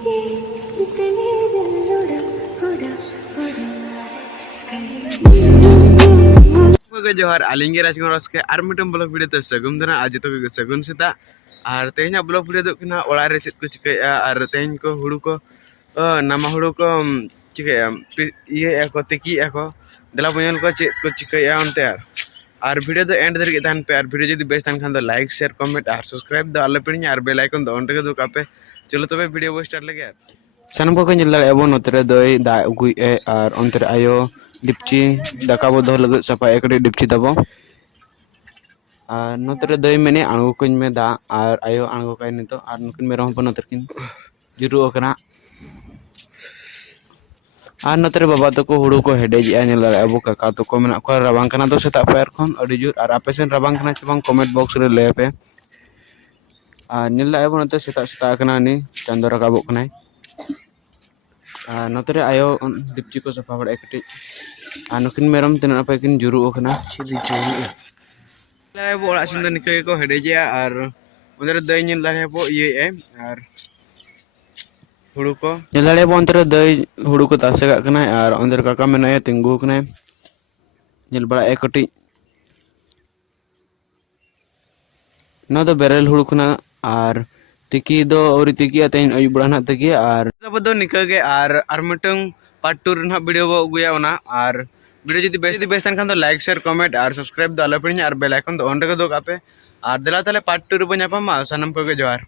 जोहार आलिंगे राजकुमार रस्के और MITM blog video तो सगुन दना आज तो सगुन सेता और तेहना ब्लॉग वीडियो दो कना ओड़ा रे चेद को चिकया और तेहन को हुड़ू को नामा हुड़ू को चिकया ये को तिकी को दला बयन को चेद को चिकया उनते और वीडियो दो एंड धर के तहन पे और वीडियो जदी बेस तहन खान दो लाइक शेयर कमेंट और सब्सक्राइब दो आले पेनी और बेल आइकन दो ऑन रे दो कापे चलो तबे वीडियो को स्टार्ट लगे सानम को कन जल्ला एबो नोतरे दोई दा उगुई ए और अंतर आयो डिपची दाका बो दो लगत सफा एकड़ी डिपची दबो और नोतरे दोई मेने आंगो कुन में दा और आयो आंगो काई नितो और नुकिन में रहम नोतर किन जुरु ओकना और नोतरे बाबा तो को हुड़ू को हेडेज आ नेला एबो काका तो को मेना को राबांग कना दो सेता पैर खन अडी जुर और आपे सेन राबांग कना चबांग कमेंट बॉक्स रे ले पे और नेला एबो नोते सेता सेता कना नि चंदो रकाबो कनाय नोतरे आयो डिपची को सफा बड़ा एकटी और नुकिन मेरम तना पे किन जुरु ओकना चिली जुरु लाए बो ओड़ा सिन निके को हेडेजिया और उधर दई निल लाए बो ये और हुड़ू को निलाड़े बो अंतर दई हुड़ू को तासे का कना और अंदर काका मेना तिंगु कना निल बड़ा एकटी ना तो बेरल हुड़ू कना और तिकी दो और तिकी तेन अयु बड़ा ना तिकी और तब दो निके के और मिटंग पार्ट 2 रना वीडियो बो गुया ओना और वीडियो जदी बेस तन खान दो लाइक शेयर कमेंट और सब्सक्राइब दो आले पेनी और बेल आइकन दो ऑन रे दो कापे और देला ताले पार्ट 2 रे बो ᱧᱟᱯᱟᱢᱟ सानम को जोहार।